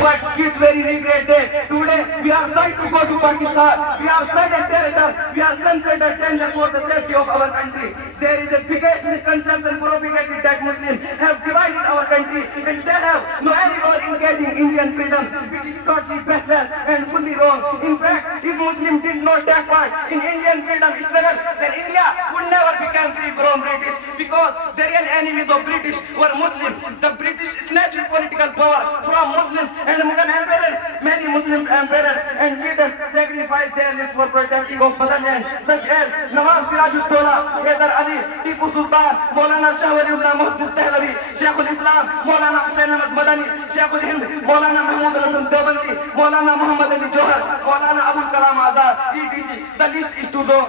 But it's very regretted. Today we are trying to go to Pakistan. We are sudden terror. We are considered danger for the safety of our country. There is a biggest misconception propagated that Muslims have divided our country and they have no any role in getting Indian freedom, which is totally baseless and fully wrong. In fact, if Muslims did not take part in Indian freedom struggle, then India would never become free from British, because the real enemies of British were Muslims. The British snatched political power from Muslims and Mughal emperors. Many Muslims emperors and leaders sacrificed their lives for protecting of motherland, such as Nawab Sirajuddaulah, Hyder Ali, Tipu Sultan, Maulana Shah Waliullah Muhammad Dehlavi, Sheikhul Islam, Maulana Hussain Ahmad Madani, Sheikhul Hind, Maulana Mahmud Hasan Deobandi, Maulana Muhammad Ali Johar, Maulana Abul Kalam Azad, etc. The list is too long.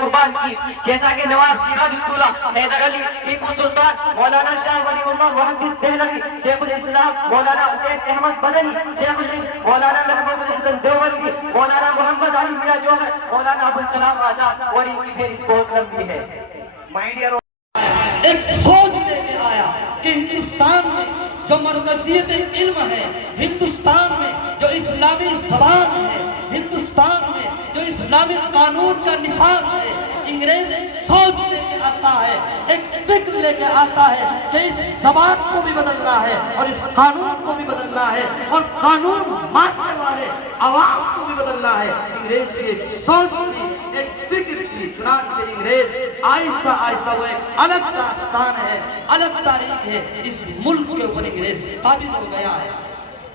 قربان کی، جیسا کہ نواب سراج الدولہ حیدر علی ٹیپو سلطان، مولانا شاہ ولی اللہ محدث دہلوی، شیخ الاسلام مولانا حسین احمد مدنی، شیخ الہند مولانا محمود الحسن دیوبندی، مولانا محمد علی میاں جوہر، مولانا ابوالکلام آزاد، اور ان کی فہرست بہت لمبی ہے. ایک سوچ لے کے آیا کہ ہندوستان میں جو مرکزیت علم ہے، ہندوستان میں جو اسلامی زبان ہے، ہندوستان میں جو اسلامی قانون کا نفاذ ہے، انگریز سوچ لے کے آتا ہے، ایک فکر لے کے آتا ہے کہ اس زبان کو بھی بدلنا ہے اور اس قانون کو بھی بدلنا ہے اور قانون ماننے والے عوام کو بھی بدلنا ہے. انگریز کی ایک سوچ تھی، ایک فکر کی، چنانچہ انگریز آہستہ آہستہ وہ ایک الگ داستان ہے، الگ تاریخ ہے، اس ملک کے اوپر انگریز قابض ہو گیا ہے.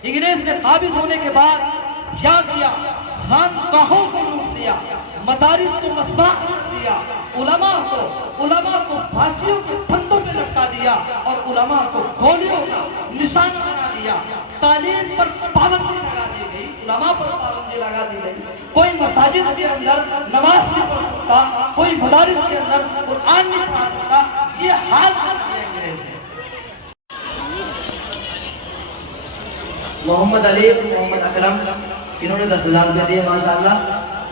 انگریز نے قابض ہونے کے بعد کیا کیا؟ خانقاہوں کو لوٹ دیا، مدارس کو مسمار کر دیا، علماء کو پھانسیوں کے پھندوں پہ لٹکا دیا اور علماء کو گولیوں کا نشانہ بنا دیا. تعلیم پر پابندی لگا دی گئی، علماء پر پابندی لگا دی گئی. کوئی مساجد کے اندر نماز نہیں پڑھ سکتا، کوئی مدارس کے اندر قرآن نہیں پڑھ سکتا. یہ حال کر دیا انگریز نے. محمد علی، محمد اکرم، انہوں نے 10,000 روپے دیے ماشاءاللہ.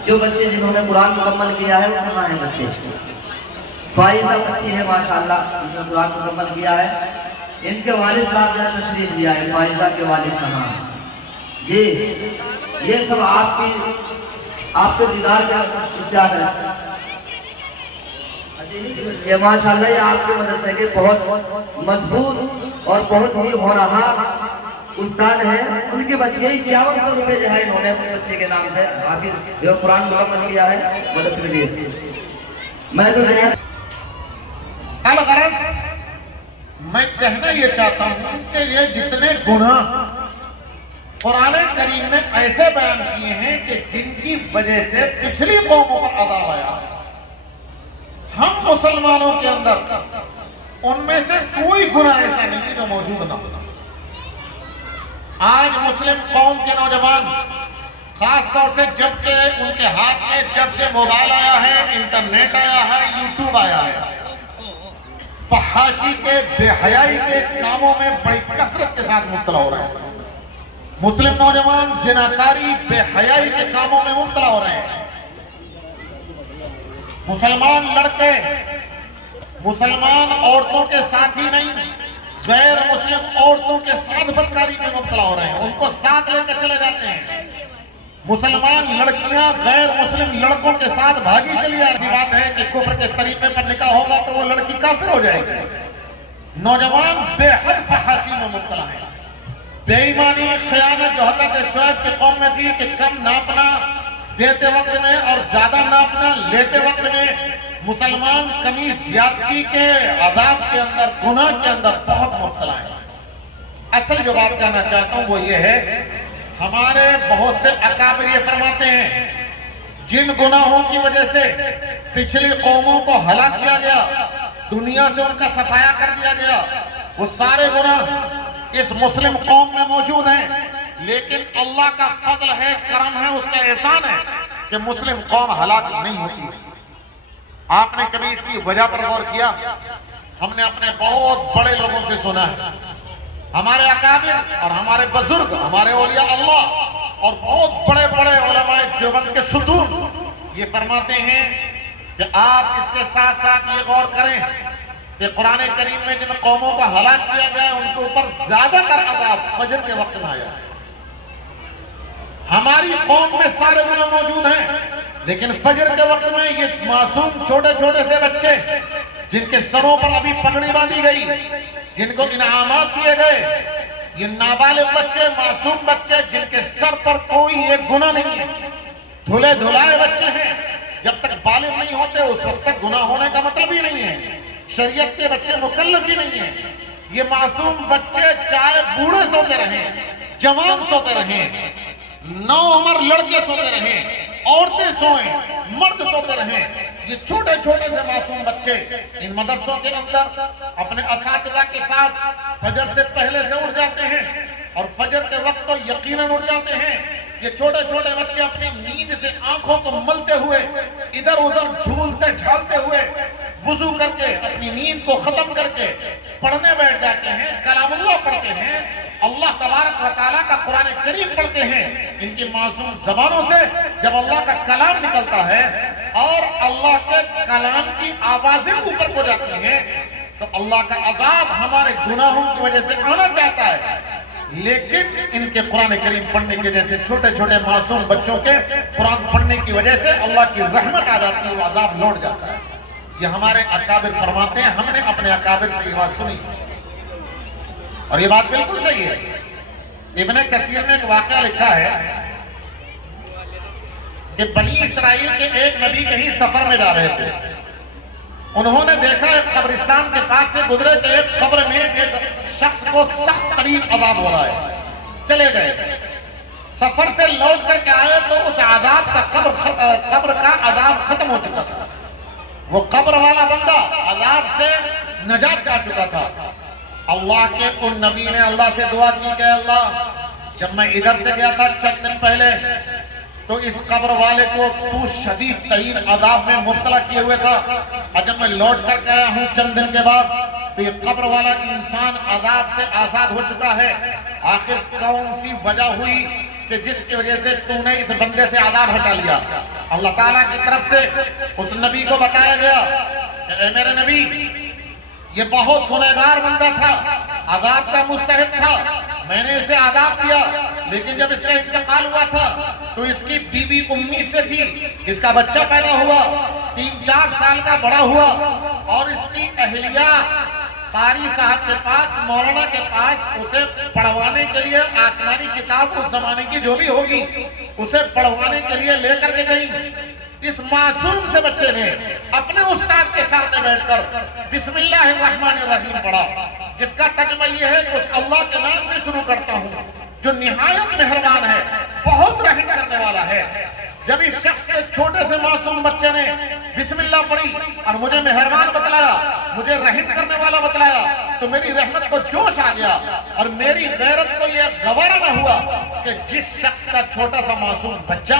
جو بچے جنہوں نے قرآن مکمل کیا ہے وہ کہاں ہیں بچے؟ فائزہ بچی ہے ماشاءاللہ، جنہوں نے قرآن مکمل کیا ہے. ان کے والد صاحب نے تشریف لیا ہے. فائزہ کے والد کہاں ہیں؟ یہ سب آپ کے دیدار کا اشتیاق ہے. یہ ماشاءاللہ یہ آپ کے مدرسے کے بہت مضبوط اور بہت ہی ہونہار استاد ہیں. ان کے بچے 5100 روپے جو ہے انہوں نے اپنے بچے کے نام سے حافظ جو قرآن مکمل کیا ہے مدرسے میں دیے. میں تو الغرض میں کہنا یہ چاہتا ہوں کہ یہ جتنے گناہ قرآن کریم نے ایسے بیان کیے ہیں کہ جن کی وجہ سے پچھلی قوموں پر عذاب آیا، ہم مسلمانوں کے اندر ان میں سے کوئی گناہ ایسا نہیں جو موجود نہ ہو. آج مسلم قوم کے نوجوان خاص طور سے جب کہ ان کے ہاتھ میں جب سے موبائل آیا ہے، انٹرنیٹ آیا ہے، یوٹیوب آیا ہے، فحاشی کے، بے حیائی کے کاموں میں بڑی کثرت کے ساتھ مبتلا ہو رہے ہیں. مسلم نوجوان زناکاری، بے حیائی کے کاموں میں مبتلا ہو رہے ہیں. مسلمان لڑکے مسلمان عورتوں کے ساتھ ہی نہیں، غیر مسلم عورتوں کے ساتھ بدکاری میں مبتلا ہو رہے ہیں، ان کو ساتھ لے کر چلے جاتے ہیں. مسلمان لڑکیاں غیر مسلم لڑکوں کے ساتھ بھاگی چلی جاتی. ایسی بات ہے کہ کفر کے طریقے پر نکاح ہوگا تو وہ لڑکی کافر ہو جائے گی. نوجوان بے حد فحاشی میں مبتلا ہے. بے ایمانی، خیانت جو حضرت شعیب کی قوم میں تھی کہ کم ناپنا دیتے وقت میں اور زیادہ ناپنا لیتے وقت میں، مسلمان کمی زیادتی کے عذاب کے اندر، گناہ کے اندر بہت مبتلا ہے. اصل جو بات کہنا چاہتا ہوں وہ یہ ہے، ہمارے بہت سے اکابر یہ فرماتے ہیں جن گناہوں کی وجہ سے پچھلی قوموں کو ہلاک کیا گیا، دنیا سے ان کا صفایا کر دیا گیا، وہ سارے گناہ اس مسلم قوم میں موجود ہیں. لیکن اللہ کا فضل ہے، کرم ہے، اس کا احسان ہے کہ مسلم قوم ہلاک نہیں ہوتی. آپ نے کبھی اس کی وجہ پر غور کیا؟ ہم نے اپنے بہت بڑے لوگوں سے سنا ہے، ہمارے اکابر اور ہمارے بزرگ، ہمارے اولیاء اللہ اور بہت بڑے بڑے علماء دیوبند کے ستون یہ فرماتے ہیں کہ آپ اس کے ساتھ ساتھ یہ غور کریں کہ قرآن کریم میں جن قوموں کا ہلاک کیا گیا ان کے اوپر زیادہ تر عذاب فجر کے وقت میں آیا. ہماری قوم میں سارے گناہ موجود ہیں، لیکن فجر کے وقت میں یہ معصوم چھوٹے چھوٹے سے بچے جن کے سروں پر ابھی پگڑی باندھی گئی، جن کو انعامات دیے گئے، یہ نابالغ بچے، معصوم بچے جن کے سر پر کوئی ایک گناہ نہیں ہے، دھلے دھلائے بچے ہیں، جب تک بالغ نہیں ہوتے اس وقت تک گناہ ہونے کا مطلب ہی نہیں ہے. شریعت کے بچے مکلف ہی نہیں ہیں. یہ معصوم بچے چاہے بوڑھے سوتے رہیں، جوان سوتے رہیں، نوعمر لڑکے سوتے رہیں، عورتیں سوئیں، مرد سوتے رہیں، یہ چھوٹے چھوٹے سے معصوم بچے ان مدرسوں کے اندر اپنے اساتذہ کے ساتھ فجر سے پہلے سے اٹھ جاتے ہیں، اور فجر کے وقت تو یقیناً اٹھ جاتے ہیں. یہ چھوٹے چھوٹے بچے اپنی نیند سے آنکھوں کو ملتے ہوئے ادھر ادھر جھولتے جھالتے ہوئے وضو کر کے اپنی نیند کو ختم کر کے پڑھنے بیٹھ جاتے ہیں، کلام اللہ پڑھتے ہیں، اللہ تبارک و تعالیٰ کا قرآن کریم پڑھتے ہیں۔ ان کی معصوم زبانوں سے جب اللہ کا کلام نکلتا ہے اور اللہ کے کلام کی آوازیں اوپر کو جاتی ہیں تو اللہ کا عذاب ہمارے گناہوں کی وجہ سے آنا چاہتا ہے، لیکن ان کے قرآن کریم پڑھنے کی وجہ سے چھوٹے چھوٹے معصوم بچوں کے قرآن پڑھنے کی وجہ سے اللہ کی رحمت آ جاتی ہے، وہ عذاب لوٹ جاتا ہے۔ یہ ہمارے اکابر فرماتے ہیں، ہم نے اپنے اکابر سے یہ بات سنی اور یہ بات بالکل صحیح ہے۔ ابن کثیر نے ایک واقعہ لکھا ہے کہ بنی اسرائیل کے ایک نبی کہیں سفر میں جا رہے تھے، انہوں نے دیکھا ایک قبرستان کے پاس سے گزرے کہ ایک قبر میں ایک شخص کو سخت ترین عذاب ہو رہا ہے، چلے گئے، سفر سے لوٹ کر کے آئے تو اس عذاب کا قبر کا عذاب ختم ہو چکا تھا، وہ قبر والا بندہ عذاب سے نجات پا چکا تھا۔ اللہ کے ان نبی نے اللہ سے دعا کی کہ اللہ جب میں ادھر سے گیا تھا چند دن پہلے تو اس قبر والے کو تو شدید ترین عذاب میں مبتلا کیے ہوئے تھا، اور جب میں لوٹ کر کے آیا ہوں چند دن کے بعد تو یہ قبر والا انسان عذاب سے آزاد ہو چکا ہے۔ آخر کون سی وجہ ہوئی کہ جس کی وجہ سے تو نے اس بندے سے عذاب ہٹا لیا؟ اللہ تعالیٰ کی طرف سے اس نبی کو بتایا گیا کہ اے میرے نبی، یہ بہت گنہگار بندہ تھا، عذاب کا مستحق تھا، میں نے اسے عذاب دیا، لیکن جب اس کا انتقال ہوا تھا تو اس کی بیوی امید سے تھی، اس کا بچہ پیدا ہوا، 3-4 سال کا بڑا ہوا، اور اس کی اہلیہ قاری صاحب کے پاس، مولانا کے پاس اسے پڑھوانے کے لیے آسمانی کتاب اس زمانے کی جو بھی ہوگی اسے پڑھوانے کے لیے لے کر کے گئی۔ اس معصوم سے بچے نے اپنے استاد کے سامنے بیٹھ کر بسم اللہ الرحمن الرحیم پڑھا، جس کا ترجمہ یہ ہے کہ اس اللہ کے نام سے شروع کرتا ہوں جو نہایت مہربان ہے، بہت رحم کرنے والا ہے۔ جب اس شخص کے چھوٹے سے معصوم بچے نے بسم اللہ پڑھی اور مجھے مہربان بتلایا، مجھے رحم کرنے والا بتلایا، تو میری رحمت کو جوش آ گیا اور میری غیرت کو یہ گوارا نہ ہوا کہ جس شخص کا چھوٹا سا معصوم بچہ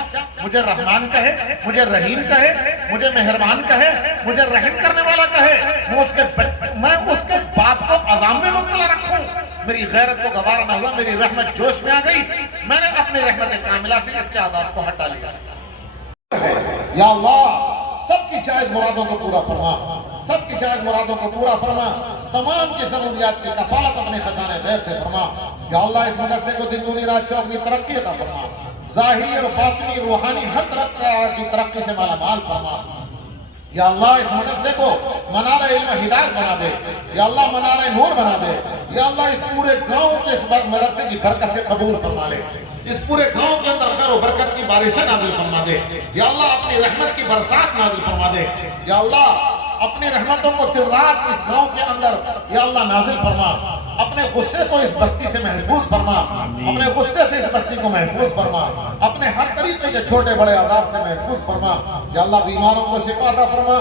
مجھے رحمان کہے، مجھے رحیم کہے، مجھے مہربان کہے، مجھے رحم کرنے والا کہے، میں اس کے باپ کو عذاب میں مبتلا رکھوں۔ میری غیرت کو گوارا نہ ہوا، میری رحمت جوش میں آ گئی، میں نے اپنی رحمت کاملہ سے اس کے عذاب کو ہٹا لیا۔ یا اللہ سب کی جائز مرادوں کو پورا فرما، سب کی جائز مرادوں کو پورا فرما، تمام کی ضروریات کی کفالت اپنے خزانے غیب سے فرما۔ یا اللہ اس مدرسے کو دن دنیا رات چوگنی ترقی عطا فرما، ظاہری اور باطنی روحانی ہر طرح کی ترقی سے مالا مال فرما۔ یا اللہ اس مدرسے کو منار علم ہدایت بنا دے، یا اللہ منار نور بنا دے، یا اللہ اس پورے گاؤں کے اس مدرسے کی برکت سے قبول فرما لے، اس پورے گاؤں کے اندر خیر و برکت کی بارشیں نازل فرما دے، یا اللہ اپنی رحمت کی برسات نازل فرما دے، یا اللہ اپنی رحمتوں کو دن رات اس گاؤں کے اندر یا اللہ نازل فرما، اپنے غصے کو اس بستی سے محفوظ فرما، اپنے غصے سے اس بستی کو محفوظ فرما، اپنے ہر طریقے کے چھوٹے بڑے عذاب سے محفوظ فرما۔ یا اللہ بیماروں کو شفا عطا فرما،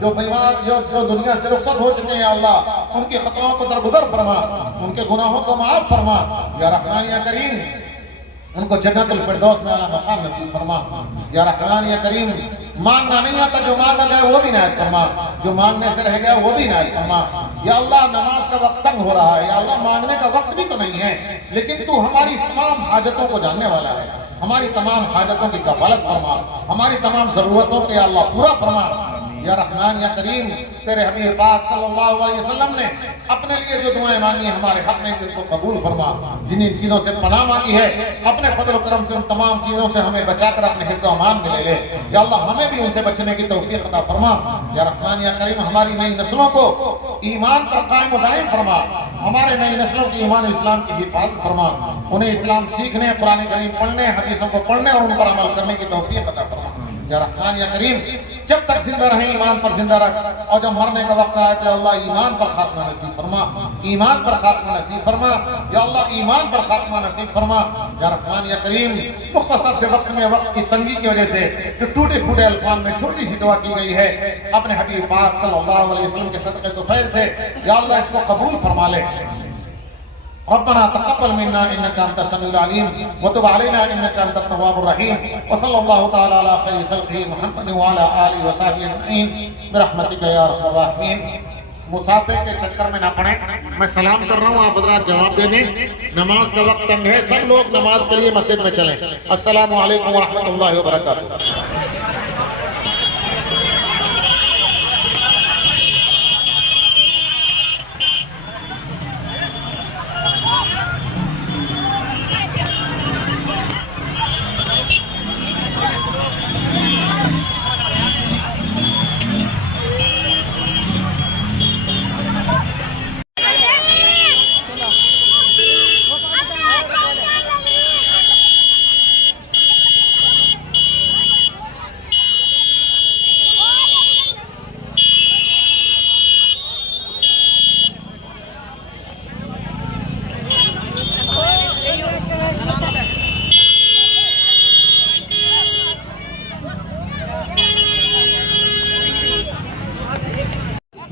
جو بیمار جو دنیا سے رخصت ہو چکے ہیں یا اللہ ان کی خطاؤں کو درگزر فرما، ان کے گناہوں کو معاف فرما۔ یا رحمان یا کریم ان کو جنت الفردوس میں اعلیٰ مقام نصیب فرما۔ یا رحمان یا کریم مانگنا نہیں آتا، جو مانگا گیا وہ بھی عنایت فرما، جو مانگنے سے رہ گیا وہ بھی عنایت فرما۔ یا اللہ نماز کا وقت تنگ ہو رہا ہے، یا اللہ مانگنے کا وقت بھی تو نہیں ہے، لیکن تو ہماری تمام حاجتوں کو جاننے والا ہے، ہماری تمام حاجتوں کی کفالت فرما، ہماری تمام ضرورتوں کے اللہ پورا فرما۔ یا رحمان یا کریم تیرے حبیب پاک صلی اللہ علیہ وسلم نے اپنے لیے جو دعائیں مانگی ہیں ہمارے حق میں ان کو قبول فرما، جن ان چیزوں سے پناہ مانگی ہے اپنے فضل و کرم سے ان تمام چیزوں سے ہمیں بچا کر اپنے حفظ و امان میں لے لے۔ یا اللہ ہمیں بھی ان سے بچنے کی توفیق عطا فرما۔ یا رحمان یا کریم ہماری نئی نسلوں کو ایمان پر قائم و دائم فرما، ہمارے نئی نسلوں کی ایمان و اسلام کی حفاظت فرما، انہیں اسلام سیکھنے، قرآن کریم پڑھنے، حدیثوں کو پڑھنے اور ان پر عمل کرنے کی توفیق عطا فرما۔ یا رحمان یا کریم جب تک زندہ رہیں ایمان پر زندہ رکھ، اور جب مرنے کا وقت آئے تو اللہ ایمان پر خاتمہ نصیب فرما، ایمان پر خاتمہ نصیب فرما۔ یا اللہ ایمان پر خاتمہ نصیب فرما۔ یا رحمان یا کریم مختصر سے وقت میں وقت کی تنگی کی وجہ سے جو ٹوٹے پھوٹے الفاظ میں چھوٹی سی دعا کی گئی ہے اپنے حبیب پاک صلی اللہ علیہ وسلم کے صدقے تو فیض سے یا اللہ اس کو قبول فرما لے، ربنا تقبل منا انك انت السميع العليم وتب علينا انك انت التواب الرحيم وصلى الله تعالى على خير خلقه محمد وعلى اله وصحبه اجمعين برحمتك یا ارحم الراحمین. مسافر کے چکر میں نہ پڑیں. میں سلام کر رہا ہوں, آپ حضرات جواب دے دیں. نماز کا وقت تنگ ہے, سب لوگ نماز کے لیے مسجد میں چلیں. السلام علیکم ورحمۃ اللہ وبرکاتہ.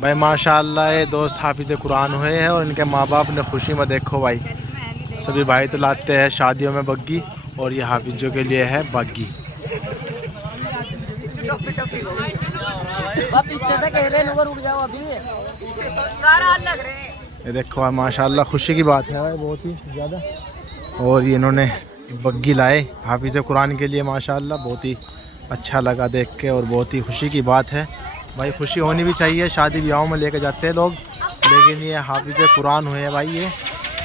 بھائی ماشاءاللہ یہ دوست حافظ قرآن ہوئے ہیں اور ان کے ماں باپ نے خوشی میں دیکھو بھائی سبھی بھائی تو لاتے ہیں شادیوں میں بگی, اور یہ حافظوں کے لیے ہے بگی. یہ دیکھو ماشاءاللہ خوشی کی بات ہے بہت ہی زیادہ. اور یہ انہوں نے بگی لائے حافظ قرآن کے لیے, ماشاءاللہ بہت ہی اچھا لگا دیکھ کے اور بہت ہی خوشی کی بات ہے. بھائی خوشی ہونی بھی چاہیے, شادی بیاہوں میں لے کے جاتے ہیں لوگ, لیکن یہ حافظ قرآن ہوئے ہیں بھائی.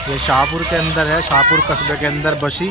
یہ شاہپور کے اندر ہے, شاہپور قصبے کے اندر بسی